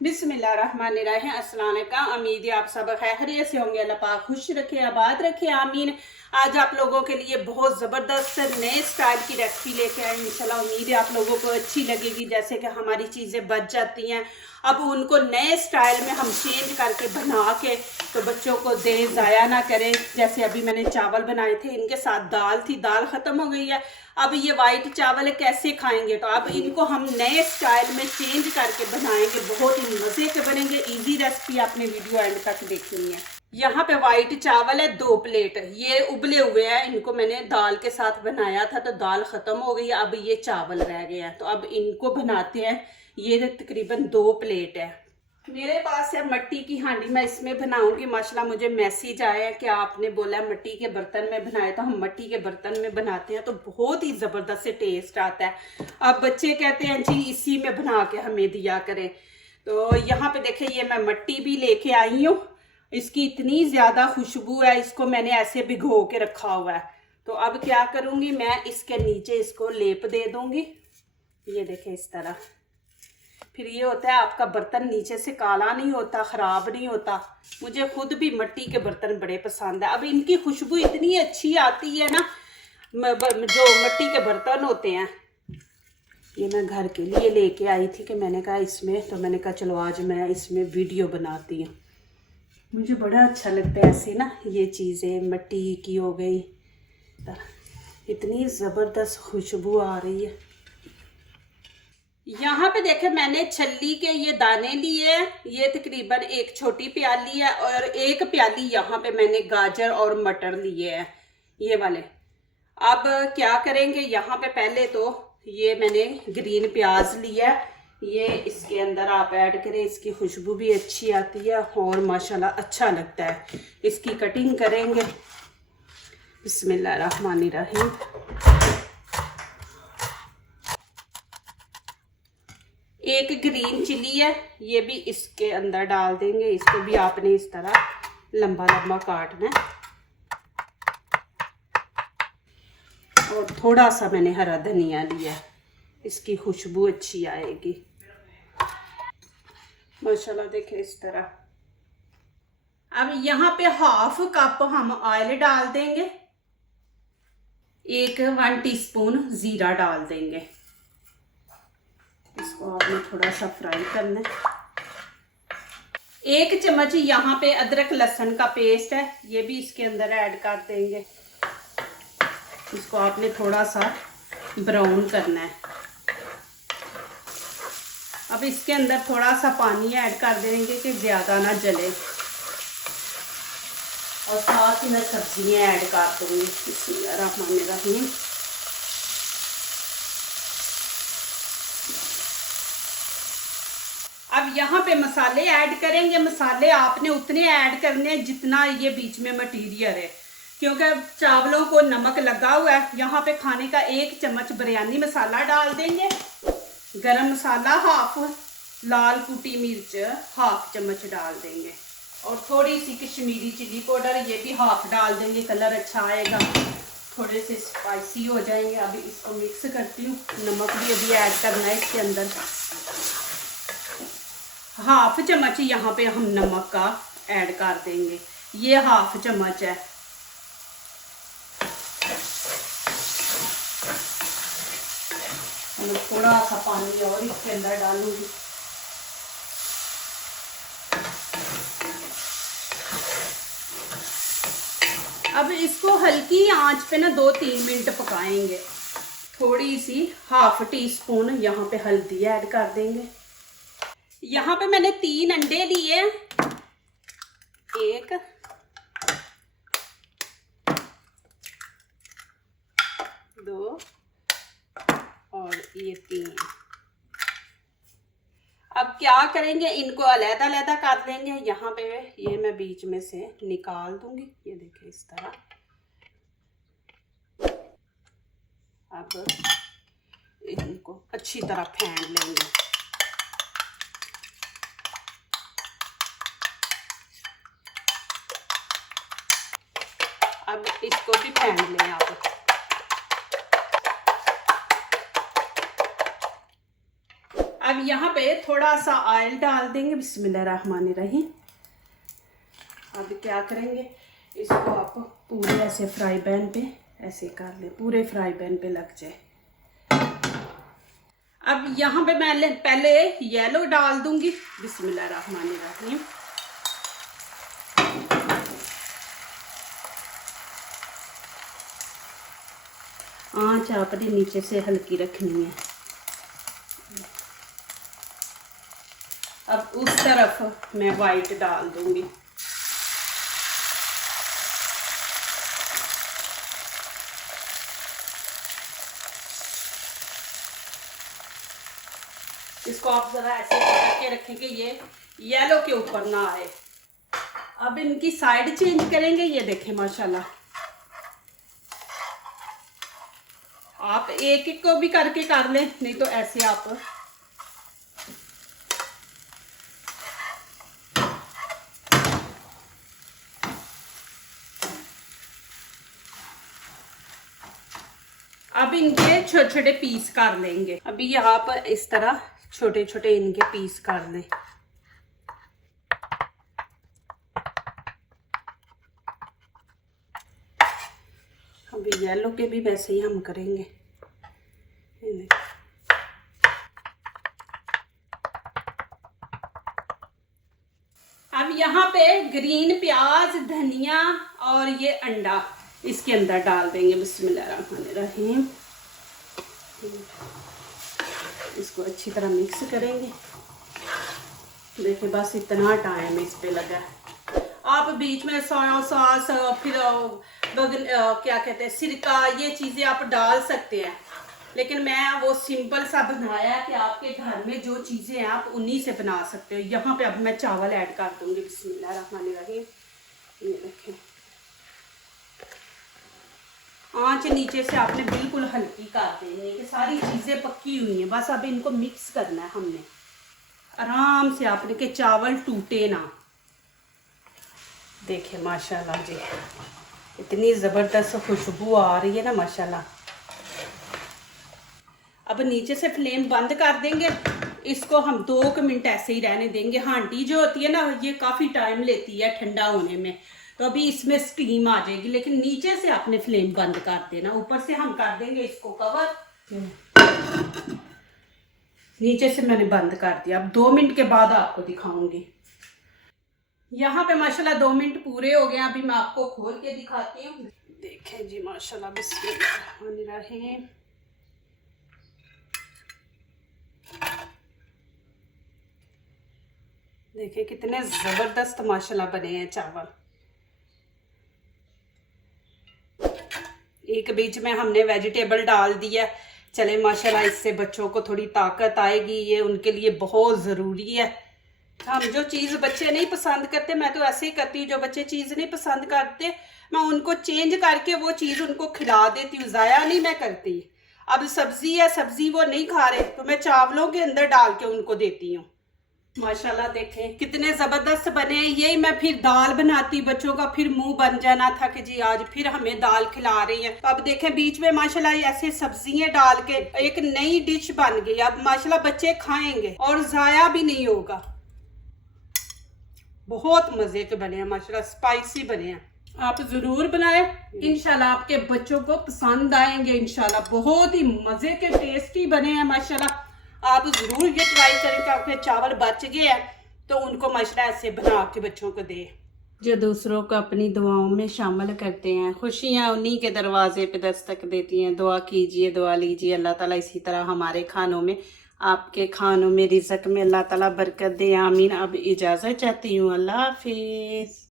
बिस्मिल्लाहिर्रहमानिर्रहीम। अस्सलाम वालेकुम। उम्मीद है आप सब खैरियत से होंगे। अल्लाह पाक खुश रखे, आबाद रखे, आमीन। आज आप लोगों के लिए बहुत ज़बरदस्त नए स्टाइल की रेसिपी लेके आए। इंशाल्लाह उम्मीद है आप लोगों को अच्छी लगेगी। जैसे कि हमारी चीज़ें बच जाती हैं, अब उनको नए स्टाइल में हम चेंज करके बना के तो बच्चों को दें, ज़ाया ना करें। जैसे अभी मैंने चावल बनाए थे, इनके साथ दाल थी, दाल ख़त्म हो गई है। अब ये वाइट चावल कैसे खाएंगे, तो अब इनको हम नए स्टाइल में चेंज करके बनाएंगे। बहुत ही मज़े के बनेंगे। इजी रेसिपी, आपने वीडियो एंड तक देखनी है। यहाँ पे वाइट चावल है 2 प्लेट, ये उबले हुए हैं। इनको मैंने दाल के साथ बनाया था तो दाल ख़त्म हो गई है, अब ये चावल रह गए हैं, तो अब इनको बनाते हैं। ये तकरीबन 2 प्लेट है। मेरे पास है मट्टी की हांडी, मैं इसमें बनाऊंगी। माशाल्लाह मुझे मैसेज आया है कि आपने बोला मिट्टी के बर्तन में बनाए, तो हम मिट्टी के बर्तन में बनाते हैं तो बहुत ही ज़बरदस्त से टेस्ट आता है। अब बच्चे कहते हैं जी इसी में बना के हमें दिया करें। तो यहाँ पे देखें, ये मैं मट्टी भी लेके आई हूँ। इसकी इतनी ज़्यादा खुशबू है, इसको मैंने ऐसे भिगो के रखा हुआ है। तो अब क्या करूँगी, मैं इसके नीचे इसको लेप दे दूँगी। ये देखें इस तरह। फिर ये होता है आपका बर्तन नीचे से काला नहीं होता, ख़राब नहीं होता। मुझे खुद भी मिट्टी के बर्तन बड़े पसंद है। अब इनकी खुशबू इतनी अच्छी आती है ना, जो मिट्टी के बर्तन होते हैं। ये मैं घर के लिए लेके आई थी कि मैंने कहा इसमें, तो मैंने कहा चलो आज मैं इसमें वीडियो बनाती हूँ। मुझे बड़ा अच्छा लगता है ऐसे ना, ये चीज़ें मिट्टी की हो गई, इतनी ज़बरदस्त खुशबू आ रही है। यहाँ पे देखे मैंने छल्ली के ये दाने लिए हैं। ये तकरीबन एक छोटी प्याली है और एक प्याली यहाँ पे मैंने गाजर और मटर लिए हैं, ये वाले। अब क्या करेंगे, यहाँ पे पहले तो ये मैंने ग्रीन प्याज लिया है, ये इसके अंदर आप ऐड करें। इसकी खुशबू भी अच्छी आती है और माशाल्लाह अच्छा लगता है। इसकी कटिंग करेंगे। बिस्मिल्लाहिर्रहमानिर्रहीम। एक ग्रीन चिली है, ये भी इसके अंदर डाल देंगे। इसको भी आपने इस तरह लंबा लंबा काटना है। और थोड़ा सा मैंने हरा धनिया लिया, इसकी खुशबू अच्छी आएगी। माशाल्लाह देखें इस तरह। अब यहाँ पे 1/2 कप हम ऑयल डाल देंगे। 1 टीस्पून जीरा डाल देंगे। इसको आपने थोड़ा सा फ्राई करना है। 1 चम्मच यहाँ पे अदरक लहसुन का पेस्ट है, ये भी इसके अंदर ऐड कर देंगे। इसको आपने थोड़ा सा ब्राउन करना है। अब इसके अंदर थोड़ा सा पानी ऐड कर देंगे कि ज़्यादा ना जले, और साथ ही मैं सब्जियाँ ऐड कर दूँगी। बिस्मिल्लाहिर्रहमानिर्रहीम। अब यहाँ पे मसाले ऐड करेंगे। मसाले आपने उतने ऐड करने हैं जितना ये बीच में मटीरियल है, क्योंकि चावलों को नमक लगा हुआ है। यहाँ पे खाने का 1 चम्मच बिरयानी मसाला डाल देंगे। गरम मसाला 1/2, लाल कुटी मिर्च 1/2 चम्मच डाल देंगे, और थोड़ी सी कश्मीरी चिली पाउडर, ये भी 1/2 डाल देंगे, कलर अच्छा आएगा, थोड़े से स्पाइसी हो जाएंगे। अभी इसको मिक्स करती हूँ। नमक भी अभी ऐड करना है इसके अंदर। 1/2 चम्मच यहाँ पे हम नमक का ऐड कर देंगे, ये 1/2 चम्मच है। मैं थोड़ा सा पानी और इसके अंदर डालूंगी। अब इसको हल्की आंच पे ना 2-3 मिनट पकाएंगे। थोड़ी सी 1/2 टीस्पून यहाँ पे हल्दी ऐड कर देंगे। यहाँ पे मैंने 3 अंडे लिए, 1 2 और ये 3। अब क्या करेंगे, इनको अलग-अलग कर देंगे। यहाँ पे ये मैं बीच में से निकाल दूंगी, ये देखिए इस तरह। अब इनको अच्छी तरह फेंट लेंगे। अब इसको भी फेंट लें आप। अब यहाँ पे थोड़ा सा ऑयल डाल देंगे, बिस्मिल्लाहिर्रहमानिर्रहीम। अब क्या करेंगे, इसको आप पूरे ऐसे फ्राई पैन पे ऐसे कर ले, पूरे फ्राई पैन पे लग जाए। अब यहाँ पे मैं पहले येलो डाल दूंगी, बिस्मिल्लाहिर्रहमानिर्रहीम। आंच आपने नीचे से हल्की रखनी है। अब उस तरफ मैं वाइट डाल दूंगी। इसको आप जरा ऐसे करके रखेंगे, ये येलो के ऊपर ना आए। अब इनकी साइड चेंज करेंगे। ये देखें माशाल्लाह, आप एक एक को भी करके कर लें, नहीं तो ऐसे आप अब इनके छोटे छोटे पीस कर लेंगे। अभी यहाँ पर इस तरह छोटे छोटे इनके पीस कर लें। अभी येलो के भी वैसे ही हम करेंगे। अब यहाँ पे ग्रीन प्याज, धनिया और ये अंडा इसके अंदर डाल देंगे, बिस्मिल्लाहिर्रहमानिर्रहीम। इसको अच्छी तरह मिक्स करेंगे। देखिए बस इतना टाइम इस पे लगा। आप बीच में सोया सॉस, फिर क्या कहते हैं, सिरका, ये चीज़ें आप डाल सकते हैं, लेकिन मैं वो सिंपल सा बनाया कि आपके घर में जो चीज़ें हैं आप उन्हीं से बना सकते हो। यहाँ पे अब मैं चावल ऐड कर दूँगी, बिस्मिल्लाहिर्रहमानिर्रहीम। ये देखें, आंच नीचे से आपने बिल्कुल हल्की कर देनी है कि सारी चीज़ें पक्की हुई हैं। बस अब इनको मिक्स करना है हमने आराम से, आपने के चावल टूटे ना। देखिए माशाल्लाह जी, इतनी ज़बरदस्त खुशबू आ रही है ना माशाल्लाह। अब नीचे से फ्लेम बंद कर देंगे। इसको हम 2 मिनट ऐसे ही रहने देंगे। हांडी जो होती है ना, ये काफ़ी टाइम लेती है ठंडा होने में, तो अभी इसमें स्टीम आ जाएगी, लेकिन नीचे से आपने फ्लेम बंद कर देना। ऊपर से हम कर देंगे इसको कवर। नीचे से मैंने बंद कर दिया। अब 2 मिनट के बाद आपको दिखाऊंगी। यहाँ पे माशाल्लाह 2 मिनट पूरे हो गए। अभी मैं आपको खोल के दिखाती हूँ। देखें जी माशाल्लाह, बिस्मिल्लाहिर्रहमानिर्रहीम। देखिए कितने ज़बरदस्त माशाल्लाह बने हैं चावल। एक बीच में हमने वेजिटेबल डाल दिया, चले माशाल्लाह, इससे बच्चों को थोड़ी ताकत आएगी, ये उनके लिए बहुत ज़रूरी है। हम जो चीज़ बच्चे नहीं पसंद करते, मैं तो ऐसे ही करती हूँ, जो बच्चे चीज़ नहीं पसंद करते मैं उनको चेंज करके वो चीज़ उनको खिला देती हूँ, ज़ाया नहीं मैं करती। अब सब्ज़ी है, सब्ज़ी वो नहीं खा रहे तो मैं चावलों के अंदर डाल के उनको देती हूँ। माशाल्लाह देखें कितने ज़बरदस्त बने हैं। यही मैं फिर दाल बनाती, बच्चों का फिर मुंह बन जाना था कि जी आज फिर हमें दाल खिला रही हैं। तो अब देखें बीच में माशाल्लाह ऐसे सब्जियां डाल के एक नई डिश बन गई। अब माशाल्लाह बच्चे खाएंगे और ज़ाया भी नहीं होगा। बहुत मज़े के बने हैं माशाल्लाह, स्पाइसी बने हैं। आप ज़रूर बनाएं, इंशाल्लाह आपके बच्चों को पसंद आएंगे। इंशाल्लाह बहुत ही मज़े के टेस्टी बने हैं माशाल्लाह। आप ज़रूर ये ट्राई करें कि आपके चावल बच गए हैं तो उनको माशाल्लाह ऐसे बना के बच्चों को दें। जो दूसरों को अपनी दुआओं में शामिल करते हैं, खुशियाँ उन्हीं के दरवाजे पे दस्तक देती हैं। दुआ कीजिए, दुआ लीजिए, अल्लाह ताला इसी तरह हमारे खानों में, आपके खानों में, रिज़्क़ में अल्लाह ताला बरकत दे, आमीन। अब इजाज़त चाहती हूँ, अल्लाह हाफिज़।